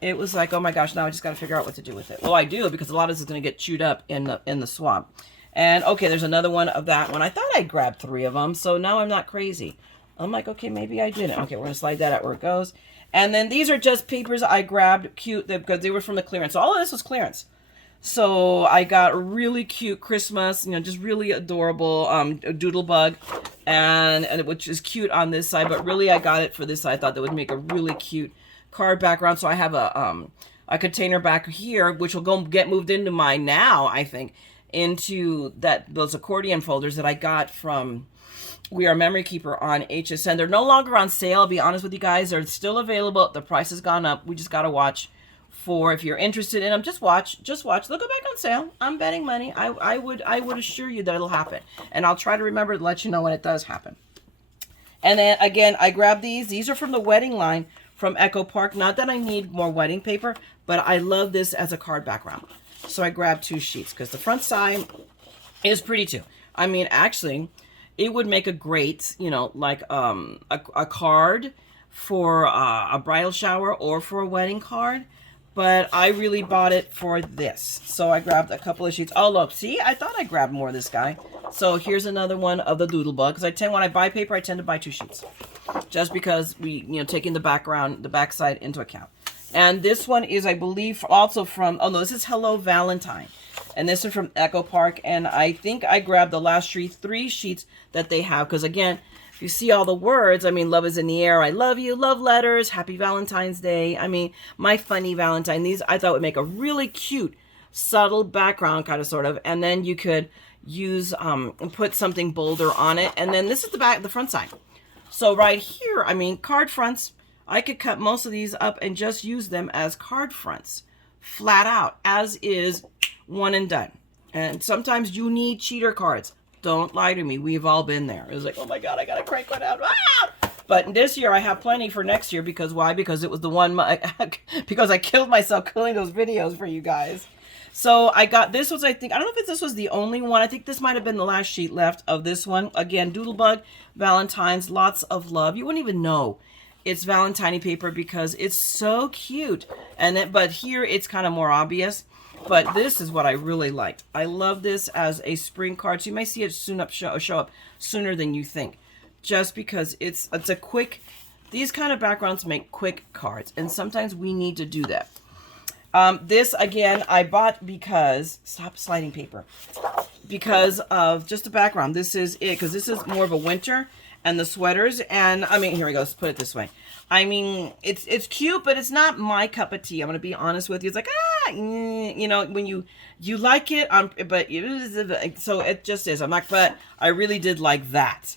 It was like, oh my gosh, now I just got to figure out what to do with it. Well, I do, because a lot of this is going to get chewed up in the swamp. And okay, there's another one of that one. I thought I grabbed 3 of them, so now I'm not crazy. I'm like, okay, maybe I didn't. Okay, we're going to slide that out where it goes. And then these are just papers I grabbed cute because they were from the clearance. So all of this was clearance. So I got a really cute Christmas, you know, just really adorable doodle bug, and which is cute on this side, but really I got it for this side. I thought that would make a really cute card background. So I have a container back here, which will go get moved into I think, into those accordion folders that I got from We Are Memory Keeper on HSN. They're no longer on sale, I'll be honest with you guys. They're still available. The price has gone up. We just got to watch. If you're interested in them, just watch. They'll go back on sale. I'm betting money. I would assure you that it'll happen. And I'll try to remember to let you know when it does happen. And then again, I grabbed these. These are from the wedding line from Echo Park. Not that I need more wedding paper, but I love this as a card background. So I grabbed 2 sheets because the front side is pretty too. I mean, actually, it would make a great, you know, like a card for a bridal shower or for a wedding card. But I really bought it for this. So I grabbed a couple of sheets. Oh, look. See? I thought I grabbed more of this guy. So here's another one of the doodle bug. Because when I buy paper, I tend to buy 2 sheets. Just because taking the backside into account. And this one is, I believe, also from, oh no, this is Hello Valentine. And this is from Echo Park. And I think I grabbed the last three sheets that they have. Because again, if you see all the words, I mean, love is in the air. I love you. Love letters. Happy Valentine's Day. I mean, my funny Valentine. These I thought would make a really cute, subtle background kind of sort of. And then you could use, and put something bolder on it. And then this is the front side. So right here, I mean, card fronts. I could cut most of these up and just use them as card fronts. Flat out, as is, one and done. And sometimes you need cheater cards. Don't lie to me. We've all been there. It was like, oh my God, I got to crank one out. Ah! But this year I have plenty for next year. Because why? Because it was the one, because I killed myself killing those videos for you guys. So I got, this was, I think, I don't know if this was the only one. I think this might have been the last sheet left of this one. Again, Doodlebug, Valentine's, lots of love. You wouldn't even know it's Valentine paper because it's so cute. But here it's kind of more obvious. But this is what I really liked. I love this as a spring card. So you may see it soon show up sooner than you think. Just because it's a quick, these kind of backgrounds make quick cards. And sometimes we need to do that. This, again, I bought because, stop sliding paper, because of just the background. This is it, because this is more of a winter, and the sweaters, and, I mean, here we go, let's put it this way. I mean, it's cute, but it's not my cup of tea. I'm going to be honest with you. It's like, you know, when you like it, so it just is. I'm not, but I really did like that.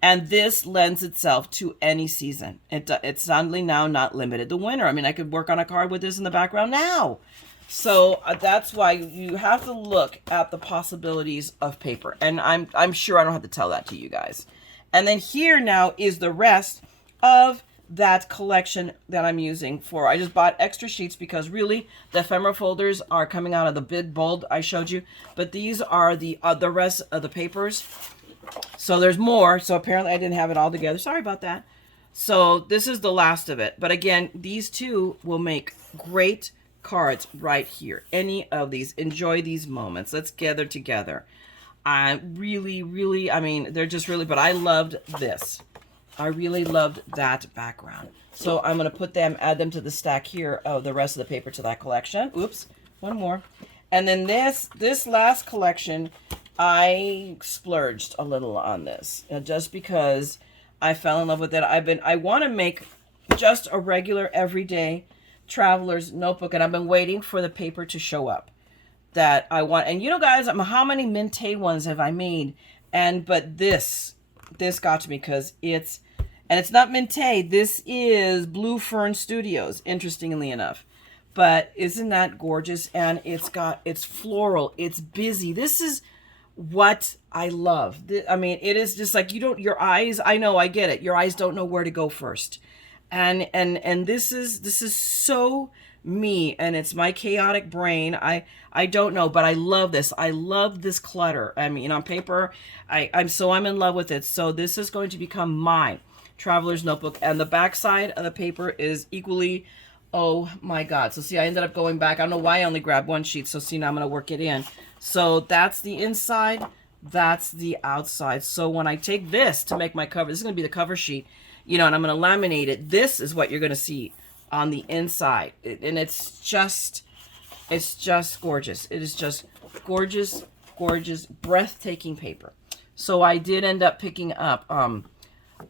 And this lends itself to any season. It's suddenly now not limited to winter. I mean, I could work on a card with this in the background now. So that's why you have to look at the possibilities of paper. And I'm sure I don't have to tell that to you guys. And then here now is the rest of that collection that I'm using for. I just bought extra sheets because really the ephemera folders are coming out of the big bold I showed you. But these are the rest of the papers. So there's more. So apparently I didn't have it all together. Sorry about that. So this is the last of it. But again, these two will make great cards right here. Any of these. Enjoy these moments. Let's gather together. I really, I mean, they're just really, but I loved this. I really loved that background. So I'm going to put them, add them to the stack here of the rest of the paper to that collection. Oops, one more. And then this last collection, I splurged a little on this just because I fell in love with it. I want to make just a regular everyday traveler's notebook, and I've been waiting for the paper to show up that I want. And you know, guys, how many Minté ones have I made? But this got to me because it's not Minté. This is Blue Fern Studios, interestingly enough. But isn't that gorgeous? And it's floral. It's busy. This is what I love. I mean, it is just like your eyes, I know, I get it. Your eyes don't know where to go first. And this is so me, and it's my chaotic brain. I don't know, but I love this. I love this clutter. I mean, on paper, I'm in love with it. So this is going to become my traveler's notebook, and the back side of the paper is equally, oh my God. So see, I ended up going back. I don't know why I only grabbed one sheet. So see, now I'm going to work it in. So that's the inside, that's the outside. So when I take this to make my cover, this is going to be the cover sheet, you know, and I'm going to laminate it. This is what you're going to see on the inside. And it's just gorgeous. It is just gorgeous, gorgeous, breathtaking paper. So I did end up picking up,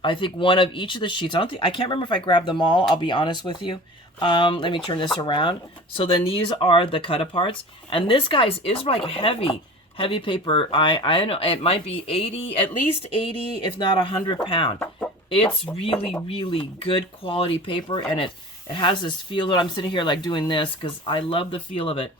I think one of each of the sheets. I can't remember if I grabbed them all. I'll be honest with you. Let me turn this around. So then these are the cut aparts. And this, guys, is like heavy paper. I know it might be 80, at least 80, if not 100 pound. It's really, really good quality paper. And it has this feel that I'm sitting here like doing this because I love the feel of it.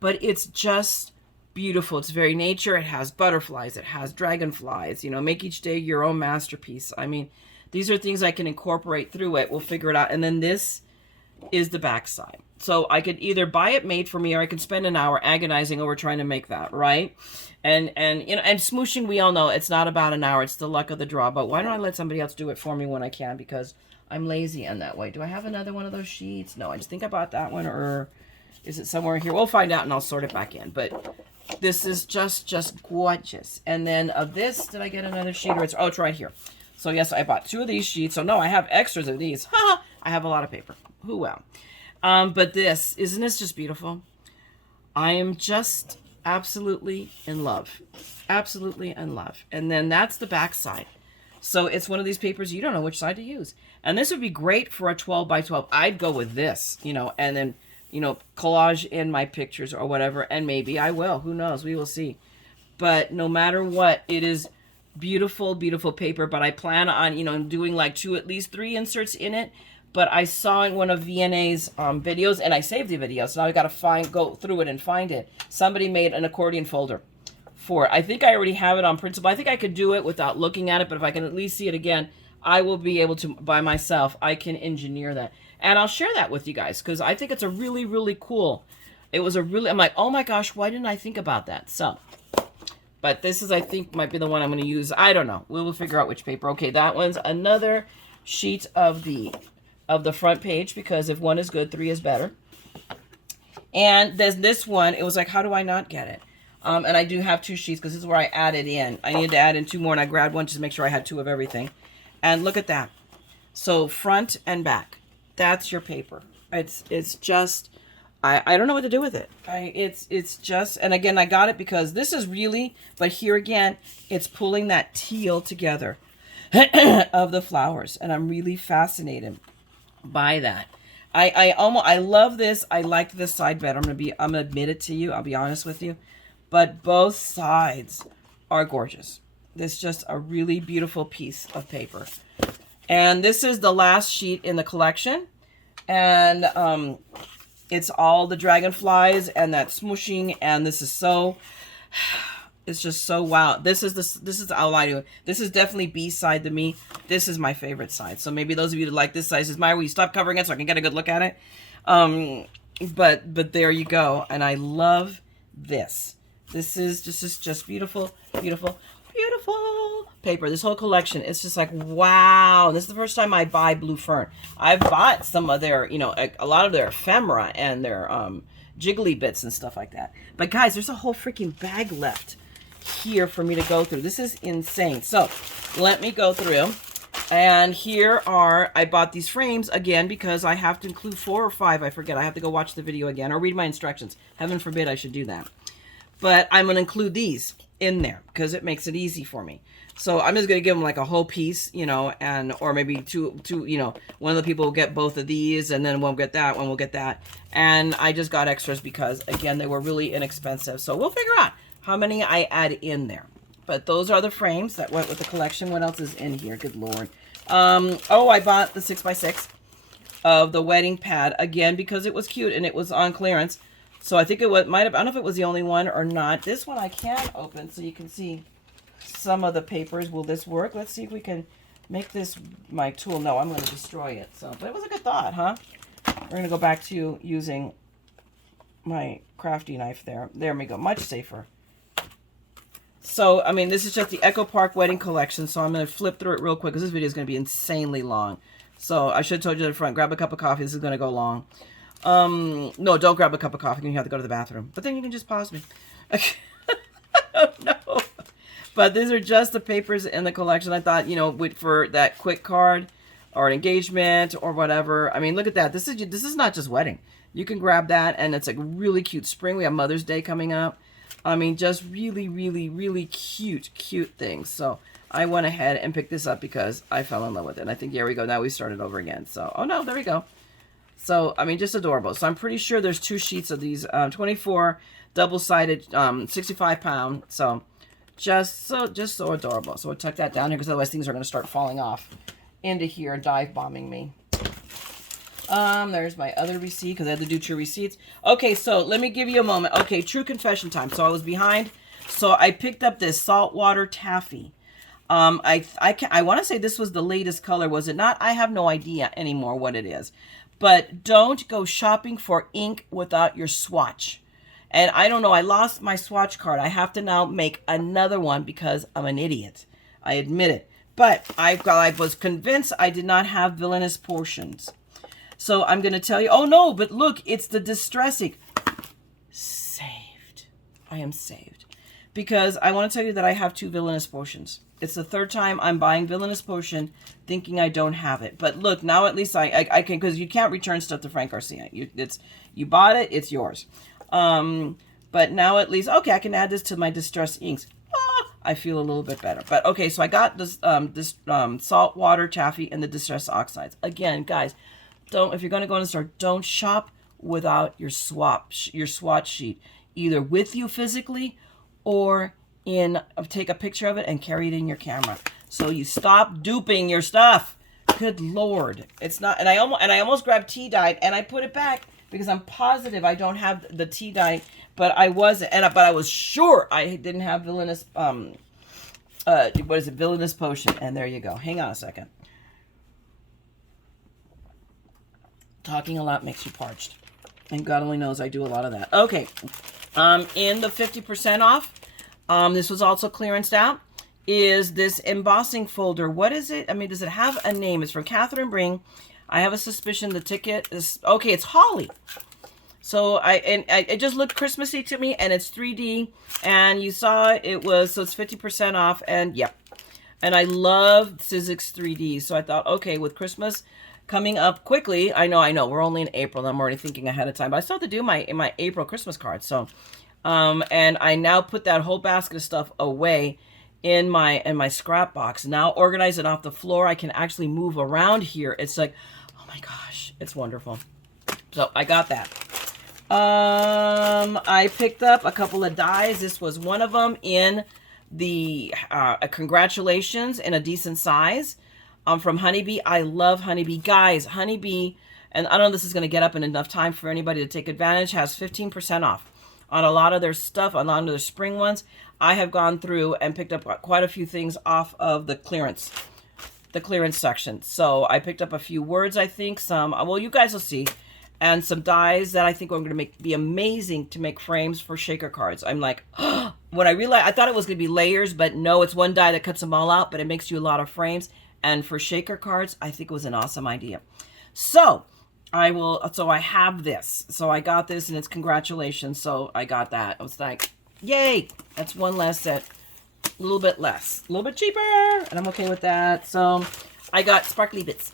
But it's just beautiful. It's very nature. It has butterflies. It has dragonflies. You know, make each day your own masterpiece. I mean, these are things I can incorporate through it. We'll figure it out. And then this is the back side. So I could either buy it made for me, or I could spend an hour agonizing over trying to make that, right? And you know, and smooshing, we all know it's not about an hour. It's the luck of the draw. But why don't I let somebody else do it for me when I can? Because I'm lazy in that way. Do I have another one of those sheets? No, I just think I bought that one, or is it somewhere here? We'll find out, and I'll sort it back in. But this is just gorgeous. And then of this, did I get another sheet? Or it's right here. So yes, I bought 2 of these sheets. So no, I have extras of these. I have a lot of paper. Who well. But this, isn't this just beautiful? I am just Absolutely in love. Absolutely in love. And then that's the back side. So it's one of these papers you don't know which side to use. And this would be great for a 12 by 12. I'd go with this, you know, and then, you know, collage in my pictures or whatever. And maybe I will. Who knows? We will see. But no matter what, it is beautiful, beautiful paper. But I plan on, you know, doing like at least 3 inserts in it. But I saw in one of VNA's videos, and I saved the video, so now I got to go through it and find it. Somebody made an accordion folder for it. I think I already have it on principle. I think I could do it without looking at it, but if I can at least see it again, I will be able to, by myself, I can engineer that. And I'll share that with you guys, because I think it's a really, really cool. It was a really, I'm like, oh my gosh, why didn't I think about that? So, but this is, I think, might be the one I'm going to use. I don't know. We will figure out which paper. Okay, that one's another sheet of the front page, because if one is good, 3 is better. And there's this one. It was like, how do I not get it? And I do have 2 sheets, because this is where I added in. I needed to add in 2 more, and I grabbed one just to make sure I had 2 of everything. And look at that. So front and back. That's your paper. It's just, I don't know what to do with it. It's just, and again, I got it because this is really, but here again, it's pulling that teal together of the flowers. And I'm really fascinated by that. I love this. I like this side better. I'm gonna admit it to you. I'll be honest with you. But both sides are gorgeous. This is just a really beautiful piece of paper. And this is the last sheet in the collection. And it's all the dragonflies and that smooshing. And this is so, it's just so wow. This is I'll lie to you. This is definitely B side to me. This is my favorite side. So maybe those of you that like this side, says, Mayra, will you stop covering it so I can get a good look at it? But there you go. And I love this. This is just beautiful, beautiful, beautiful paper. This whole collection, it's just like, wow. This is the first time I buy Blue Fern. I've bought some of their, you know, a lot of their ephemera and their jiggly bits and stuff like that. But guys, there's a whole freaking bag left here for me to go through. This is insane. So let me go through. And here are, I bought these frames again because I have to include 4 or 5. I forget. I have to go watch the video again or read my instructions. Heaven forbid I should do that. But I'm going to include these in there because it makes it easy for me. So I'm just going to give them like a whole piece, you know, and or maybe two, you know, one of the people will get both of these and then one will get that, one will get that. And I just got extras because, again, they were really inexpensive. So we'll figure out how many I add in there. But those are the frames that went with the collection. What else is in here? Good Lord. Oh, I bought the 6x6 of the wedding pad again because it was cute and it was on clearance. So I think it might have, I don't know if it was the only one or not. This one I can open so you can see some of the papers. Will this work? Let's see if we can make this my tool. No, I'm going to destroy it. So, but it was a good thought, huh? We're going to go back to using my crafty knife there. There we go. Much safer. So, I mean, this is just the Echo Park Wedding Collection. So I'm going to flip through it real quick because this video is going to be insanely long. So I should have told you at the front, grab a cup of coffee. This is going to go long. No, don't grab a cup of coffee. You have to go to the bathroom. But then you can just pause me. Oh, no. But these are just the papers in the collection. I thought, you know, for that quick card or an engagement or whatever. I mean, look at that. This is not just wedding. You can grab that, and it's a really cute spring. We have Mother's Day coming up. I mean, just really, really, really cute things. So I went ahead and picked this up because I fell in love with it. And I think, here we go. Now we started over again. So, oh no, there we go. So, I mean, just adorable. So I'm pretty sure there's 2 sheets of these, 24 double-sided, 65-pound. So just so adorable. So we'll tuck that down here because otherwise things are going to start falling off into here and dive bombing me. There's my other receipt because I had to do 2 receipts. Okay, so let me give you a moment. Okay, true confession time. So I was behind. So I picked up this saltwater taffy. I want to say this was the latest color, was it not? I have no idea anymore what it is. But don't go shopping for ink without your swatch. And I don't know, I lost my swatch card. I have to now make another one because I'm an idiot. I admit it. But I was convinced I did not have villainous portions. So I'm going to tell you, oh no, but look, it's the distressing. Saved. I am saved. Because I want to tell you that I have 2 villainous potions. It's the 3rd time I'm buying villainous potion thinking I don't have it. But look, now at least I can, because you can't return stuff to Frank Garcia. You bought it, it's yours. But But now at least, okay, I can add this to my distress inks. I feel a little bit better. But okay, so I got this salt water taffy and the distress oxides. Again, guys, if you're going to go in the store, don't shop without your swatch sheet, either with you physically or take a picture of it and carry it in your camera. So you stop duping your stuff. Good Lord. It's not, and I almost grabbed tea dye and I put it back because I'm positive I don't have the tea dye, but I wasn't, but I was sure I didn't have villainous, villainous potion. And there you go. Hang on a second. Talking a lot makes you parched. And God only knows I do a lot of that. Okay. In the 50% off, this was also clearanced out, is this embossing folder. What is it? I mean, does it have a name? It's from Catherine Bring. I have a suspicion the ticket is, okay, it's Holly. So it just looked Christmassy to me, and it's 3D, and you saw it was, so it's 50% off, and yep. And I love Sizzix 3D, so I thought, okay, with Christmas coming up quickly, I know, we're only in April, I'm already thinking ahead of time, but I still have to do my April Christmas card, so, and I now put that whole basket of stuff away in my scrap box. Now organize it off the floor. I can actually move around here. It's like, oh my gosh, it's wonderful. So I got that. I picked up a couple of dies. This was one of them in the congratulations in a decent size from Honeybee. I love Honeybee. Guys, Honeybee, and I don't know if this is going to get up in enough time for anybody to take advantage, has 15% off on a lot of their stuff, on a lot of their spring ones. I have gone through and picked up quite a few things off of the clearance section. So I picked up a few words, I think, some, well, you guys will see, and some dies that I think are going to be amazing to make frames for shaker cards. I'm like, when I realized, I thought it was going to be layers, but no, it's one die that cuts them all out, but it makes you a lot of frames. And for shaker cards, I think it was an awesome idea. So I have this. So I got this, and it's congratulations. So I got that. I was like, yay, that's one less set, a little bit less, a little bit cheaper, and I'm okay with that. So I got sparkly bits,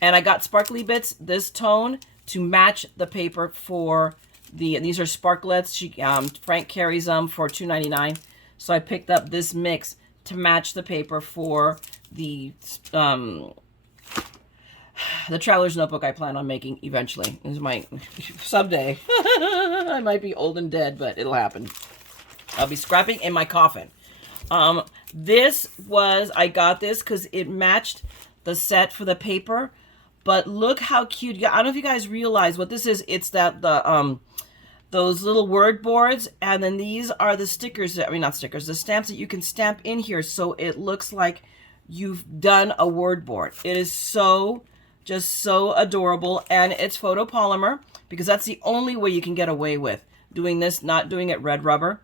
and I got sparkly bits this tone to match the paper for these are sparklets. Frank carries them for $2.99, so I picked up this mix to match the paper for the Traveler's Notebook I plan on making eventually. This is my someday. I might be old and dead, but it'll happen. I'll be scrapping in my coffin. I got this because it matched the set for the paper. But look how cute. I don't know if you guys realize what this is. It's those little word boards. And then these are the stickers. I mean, not stickers. The stamps that you can stamp in here. So it looks like you've done a word board. It is just so adorable. And it's photopolymer, because that's the only way you can get away with doing this, not doing it red rubber,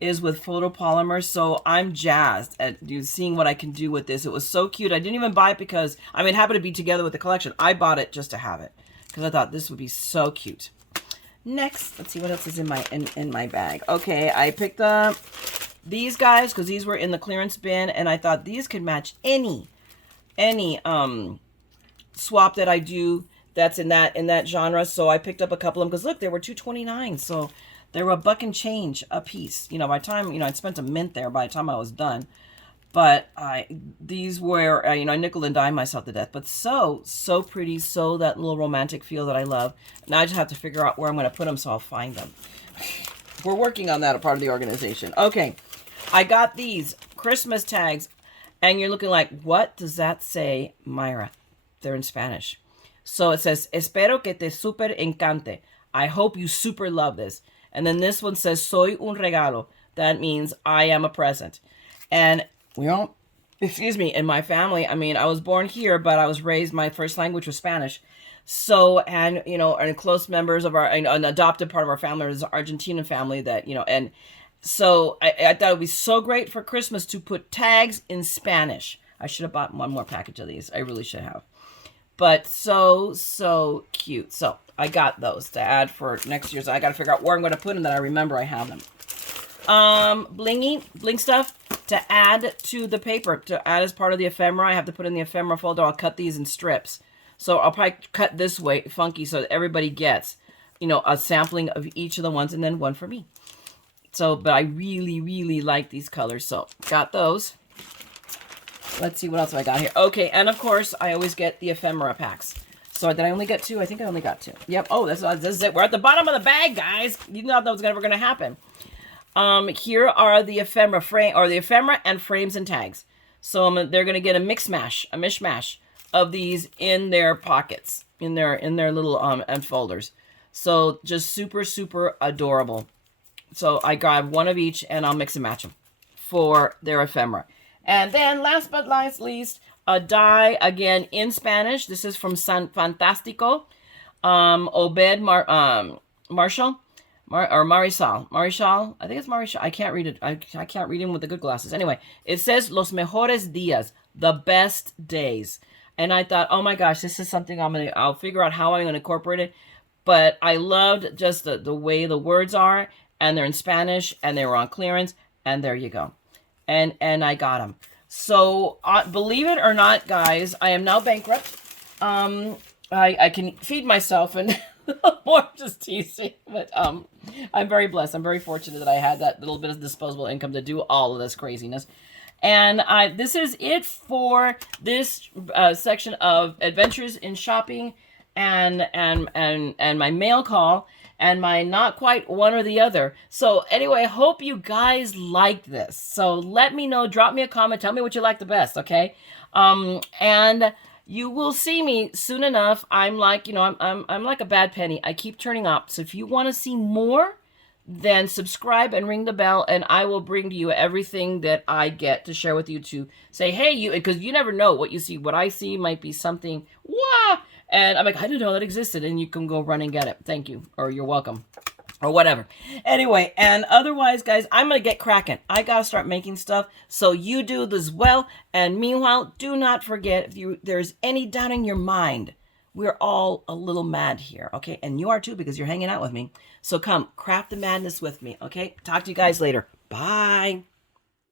is with photopolymer. So I'm jazzed at seeing what I can do with this. It was so cute. I didn't even buy it because, I mean, it happened to be together with the collection. I bought it just to have it because I thought this would be so cute. Next, let's see what else is in my bag. Okay, I picked up these guys because these were in the clearance bin, and I thought these could match any swap that I do that's in that genre. So I picked up a couple of them because look, they were $2.29. So they were $1 and change a piece. By the time, I'd spent a mint there by the time I was done. But these were, I nickel and dime myself to death. But so pretty, so that little romantic feel that I love. Now I just have to figure out where I'm going to put them so I'll find them. We're working on that, a part of the organization. Okay, I got these Christmas tags. And you're looking like, what does that say, Mayra? They're in Spanish. So it says, espero que te super encante. I hope you super love this. And then this one says, soy un regalo. That means I am a present. And in my family, I mean, I was born here, but I was raised, my first language was Spanish. So, and, and close members of an adopted part of our family is an Argentinian family that, and so I thought it would be so great for Christmas to put tags in Spanish. I should have bought one more package of these. I really should have. But so cute. So I got those to add for next year. So I got to figure out where I'm going to put them that I remember I have them. Bling stuff to add to the paper, to add as part of the ephemera. I have to put in the ephemera folder. I'll cut these in strips. So I'll probably cut this way funky so that everybody gets, a sampling of each of the ones and then one for me. So, but I really, really like these colors. So, got those. Let's see what else I got here. Okay, and of course, I always get the ephemera packs. So, did I only get 2? I think I only got 2. Yep. Oh, this is it. We're at the bottom of the bag, guys. You know that was never going to happen. Here are the ephemera frame, or the ephemera and frames and tags. So they're going to get a mishmash of these in their pockets, in their little and folders. So just super, super adorable. So I grab one of each and I'll mix and match them for their ephemera. And then last but not least, a die again in Spanish. This is from San Fantástico. Obed Marshall. Marisol. I think it's Marisol. I can't read it. I can't read him with the good glasses. Anyway, it says Los Mejores Días, the best days. And I thought, oh my gosh, this is something I'll figure out how I'm going to incorporate it. But I loved just the way the words are, and they're in Spanish, and they were on clearance, and there you go. And I got them. So believe it or not, guys, I am now bankrupt. I can feed myself and more just teasing, but I'm very blessed. I'm very fortunate that I had that little bit of disposable income to do all of this craziness. And this is it for this section of adventures in shopping and my mail call and my not quite one or the other. So anyway, I hope you guys liked this. So let me know, drop me a comment, tell me what you like the best, okay? And you will see me soon enough. I'm like, I'm like a bad penny. I keep turning up. So if you want to see more, then subscribe and ring the bell, and I will bring to you everything that I get to share with you to say, hey, because you never know what you see. What I see might be something, wow, and I'm like, I didn't know that existed, and you can go run and get it. Thank you, or you're welcome, or whatever. Anyway, and otherwise, guys, I'm going to get cracking. I got to start making stuff, so you do as well. And meanwhile, do not forget, if there's any doubt in your mind, we're all a little mad here, okay? And you are too, because you're hanging out with me. So come, craft the madness with me, okay? Talk to you guys later. Bye.